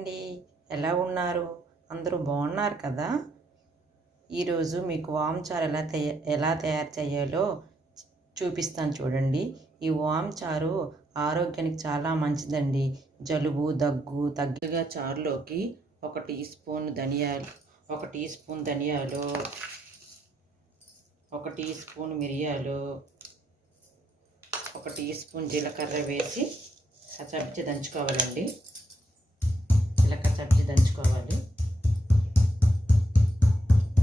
అండి. ఎలా ఉన్నారు? అందరూ బాగున్నారు కదా? ఈరోజు మీకు వామ్చారు ఎలా తయ ఎలా తయారు చేయాలో చూపిస్తాను చూడండి. ఈ వామ్చారు ఆరోగ్యానికి చాలా మంచిదండి. జలుబు దగ్గు తగ్గగా చారులోకి ఒక టీ స్పూన్ ధనియాలు ఒక టీ స్పూన్ ధనియాలు ఒక టీ స్పూన్ మిరియాలు ఒక టీ స్పూన్ జీలకర్ర వేసి కచ్చపిచ్చి దంచుకోవాలండి. లెక్క సబ్జీ దంచుకోవాలి.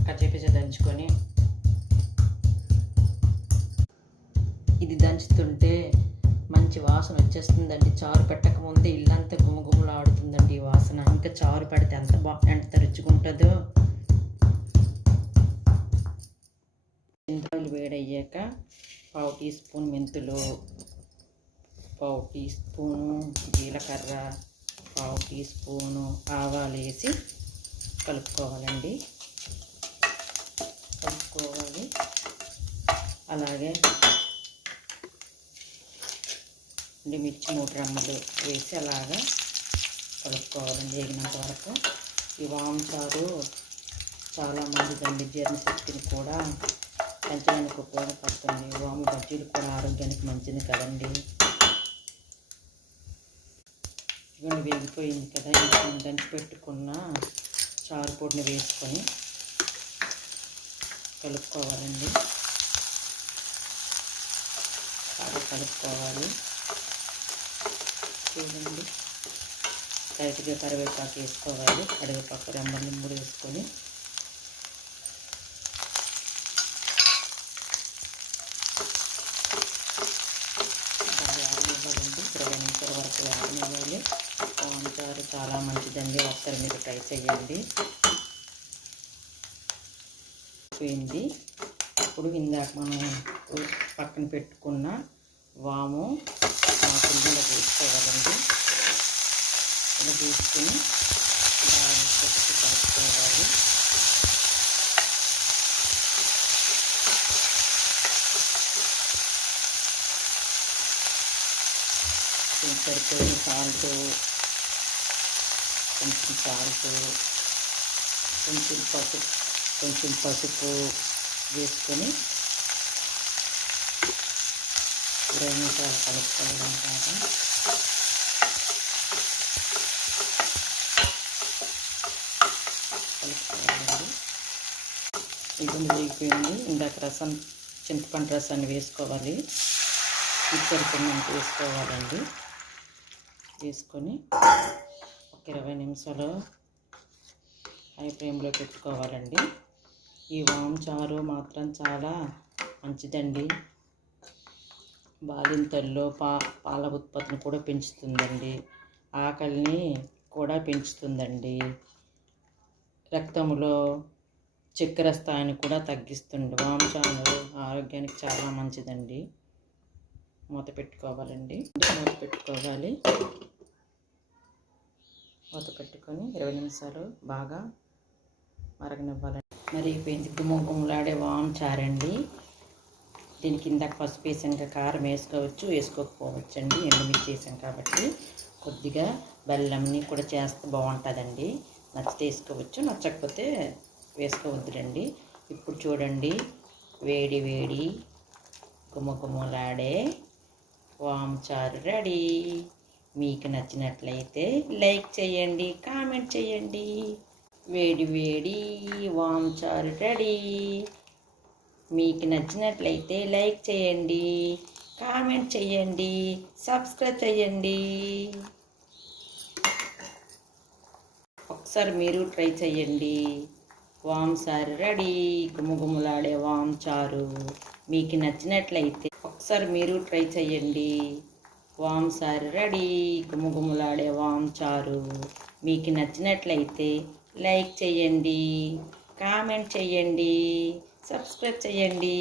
కచ్చిపిచ్చ దంచుకొని ఇది దంచుతుంటే మంచి వాసన వచ్చేస్తుందండి. చారు పెట్టక ముందే ఇల్లంతా గుమగుమలాడుతుందండి ఈ వాసన. ఇంకా చారు పెడితే ఎంత బా ఎంత రుచిగుంటుందో. చింతలు వేడయ్యాక పావు టీ స్పూన్ మెంతులు పావు టీ స్పూను జీలకర్ర పావు టీ స్పూను ఆవాలు వేసి కలుపుకోవాలండి. కలుపుకోవాలి. అలాగే మిర్చి మూడు రమ్మలు వేసి అలాగా కలుపుకోవాలండి వేగినంత వరకు. ఈ వాంసారు చాలా దండి జీర్ణశక్తిని కూడా పెంచడానికి ఉపయోగపడుతుంది. వాము బజ్జీలు కూడా ఆరోగ్యానికి మంచిది కదండి. ఇవన్నీ వేగిపోయింది కదా. దంచి పెట్టుకున్న చారు పొడిని వేసుకొని కలుపుకోవాలండి. బాగా కలుపుకోవాలి. చూడండి. లైట్గా కరివేపాకు వేసుకోవాలి. కరివేపాకు రెంబర్లు మూడు వేసుకొని. బాగా ఇరవై నిమిషాల వరకు ఆరనివ్వాలి వంకారు చాలా మంచిదండి. ఒకసారి మీరు ట్రై చేయండి పోయింది ఇప్పుడు ఇందాక మనం పక్కన పెట్టుకున్న వాము మా పిల్లలు తీసుకోవాలండి ఇలా తీసుకుని బాగా కలుపుకోవాలి. సరిపోయిన సాల్ట్ కొంచెం సాల్ట్ కొంచెం పసుపు కొంచెం పసుపు వేసుకొని ఇరవై కలుపుకోవడం కాదు. ఇది వేగిపోయింది ఇందాక రసం చింతపండు రసాన్ని వేసుకోవాలి. మిక్సర్ కింద వేసుకోవాలండి. వేసుకొని ఇరవై నిమిషాలు హై ఫ్లేమ్లో పెట్టుకోవాలండి. ఈ వామ్ చారు మాత్రం చాలా మంచిదండి. బాలింతల్లో పా పాల ఉత్పత్తిని కూడా పెంచుతుందండి. ఆకలిని కూడా పెంచుతుందండి. రక్తంలో చక్కెర స్థాయిని కూడా తగ్గిస్తుంది. వామ్ ఆరోగ్యానికి చాలా మంచిదండి. మూత పెట్టుకోవాలండి. మూత పెట్టుకోవాలి. మూత పెట్టుకొని ఇరవై నిమిషాలు బాగా మరగనివ్వాలండి మరి పెంచి గుమ్మ వామ్ చారండి. దీని కింద పసుపు వేసాక కారం వేసుకోవచ్చు వేసుకోకపోవచ్చు అండి ఎండుమిర్చి వేసాం కాబట్టి కొద్దిగా బెల్లంని కూడా చేస్తే బాగుంటుందండి. నచ్చితే వేసుకోవచ్చు నచ్చకపోతే వేసుకోవద్దులండి. ఇప్పుడు చూడండి వేడి వేడి గుమ్మగుమ్మలాడే వామ్ చారు రెడీ. మీకు నచ్చినట్లయితే లైక్ చేయండి కామెంట్ చేయండి. వేడి వేడి వామ్ చారు రెడీ. మీకు నచ్చినట్లయితే లైక్ చేయండి కామెంట్ చేయండి సబ్స్క్రైబ్ చేయండి. ఒకసారి మీరు ట్రై చేయండి. వామ్ సారు రెడీ. గుమగుమలాడే వామ్ చారు. మీకు నచ్చినట్లయితే ఒకసారి మీరు ట్రై చేయండి. వామ్ సార్ రెడీ. గుమగుమలాడే వామ్ చారు. మీకు నచ్చినట్లయితే లైక్ చేయండి కామెంట్ చేయండి సబ్స్క్రైబ్ చేయండి.